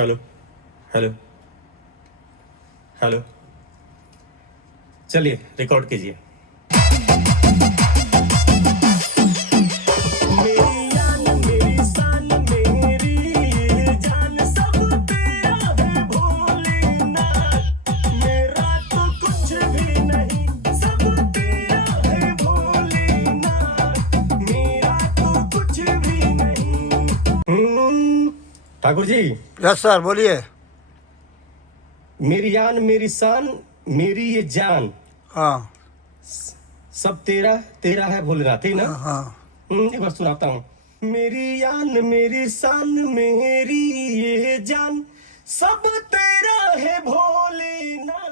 Hello hello hello, चलिए record कीजिए। मेरी जान मेरी शान मेरी ये जान सब तेरा है भोलेनाथ, मेरा तो कुछ भी नहीं, सब तेरा है भोलेनाथ, मेरा तो कुछ भी नहीं। ठाकुर जी, यस सर, बोलिए। मेरी जान मेरी शान मेरी ये जान हाँ सब तेरा तेरा है भोलेनाथ, ठीक ना? हाँ। एक बार सुनाता हूँ। मेरी जान मेरी शान मेरी ये जान सब तेरा है भोलेनाथ।